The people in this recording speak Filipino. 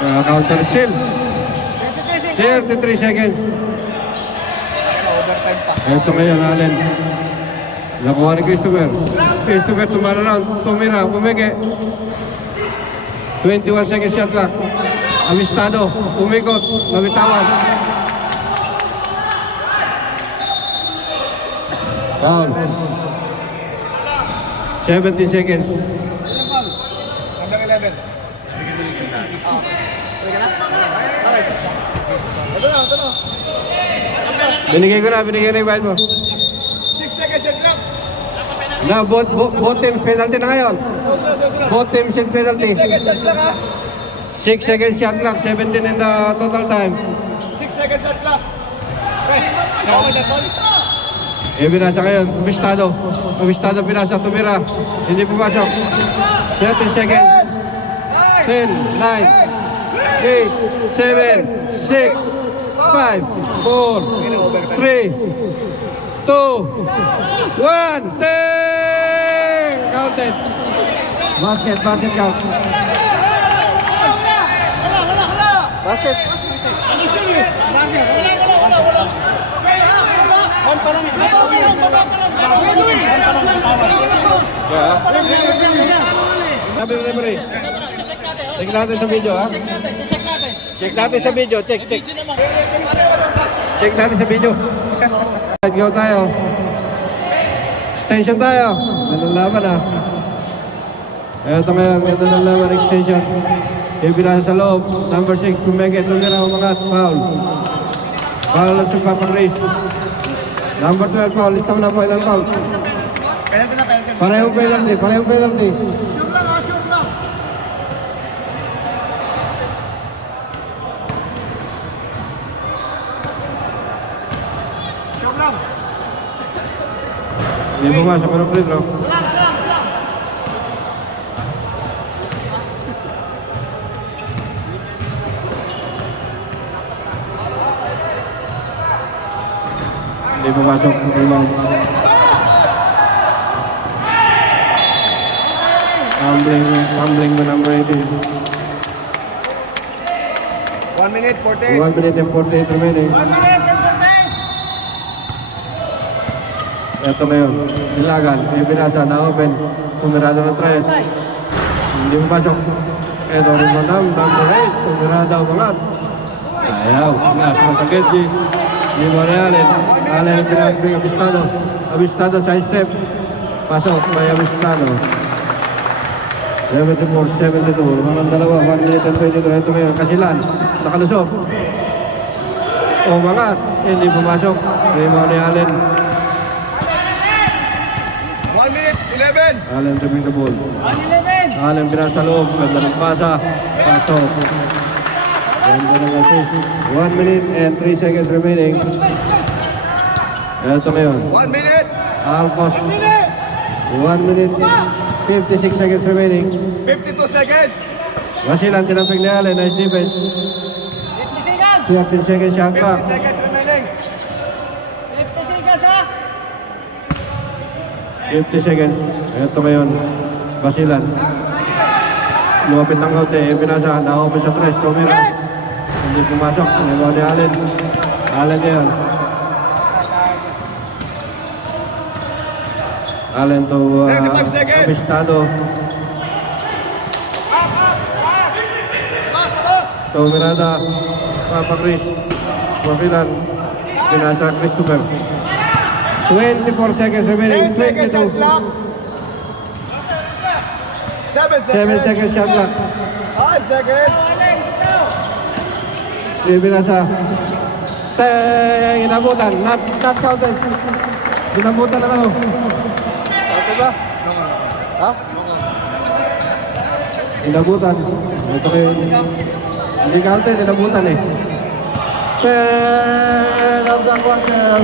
Counter still. 33 seconds. Ito ngayon, Allen. Nakuha ni Christopher. Christopher tumararound. Tumira. Pumike. 21 seconds shot clock. Amistado. Umikot. Nabitawan. Foul. 17 seconds. Hanggang 11. Ito na. Binigay ko na yung bayad mo. 6 seconds shot clock. Na, both teams penalty na ngayon. Both teams in penalty. 6 seconds shot clock ha. 6 seconds shot clock, 17 in the total time. 6 seconds shot clock. Okay. Nakuha mo sa tol? Binasa ngayon, Amistado binasa, tumira. Hindi pumasok. 30 seconds. 10, 9, 8, 7, 6, 5, 4, 3, 2, 1, 10! Counted. Basket count. Basket. Sabi ng referee. Check natin sa video, ha? Check natin sa video. Check. Check natin sa video. Go tayo. Extension tayo. Ganun laban, ha? Ito ngayon, ganun ng laban, extension. Ibinasa sa loob. Number 6, Pumeke. Tumira, umangat. Foul. Foul sa Papa Chris. Number 12, foul. Lista mo na po ilang foul. Parehong penalty. Sure lang. Sure lang. Hindi pumasok ko ng free throw. Salam. Hindi pumasok. Tumbling mo number 18. 1 minute, 48. 1 minute and 48 remaining. 1 minute and 48. Ito na yun. Ilagan. Ibinasa na open. Tumirado ng 3. Hindi pumasok. Ito rin mo number 8. Tumirado umangat. Ayaw. Masakit. Hindi mo rin Allen. Allen ang pinagping Amistado. Amistado side step. Pasok. May Amistado. 74-72. Mga dalawa. 1 minute and 22. Ito ngayon. Kasilan. Nakalusok. Umangat. Hindi pumasok. Hindi mo rin Allen. 1 minute, 11. Allen dribbling the ball. 11. Allen binasa loob. Ganda ng pasa. Pasok. Ganda ng assist. 1 minute and 3 seconds remaining. Ito ngayon. 1 minute. Alcos. 1 minute 56 seconds remaining. 52 seconds. Wasilan tinamping ni Allen. Nice defense. 15 seconds shot 50 clock. seconds remaining. 50 seconds. Ito ngayon. Wasilan. Lumapit ng kaunti. Binasa. Na-open sa 3. Tumira. Hindi pumasok. Nilaw ni Allen. Allen yan. Allen to 35 seconds. Amistado. Tumirada. Papa Chris. Wakilan. Binasa Christopher. 24 seconds remaining. 10 seconds shot 22. clock. 7 7 seconds. seconds shot clock. 5 seconds. Binasa. Inabutan. Not counted. Inabutan na ano. Okay ba? Ha? Inabutan. Ito kayo. Hindi counted. Inabutan eh. Pen of the quarter.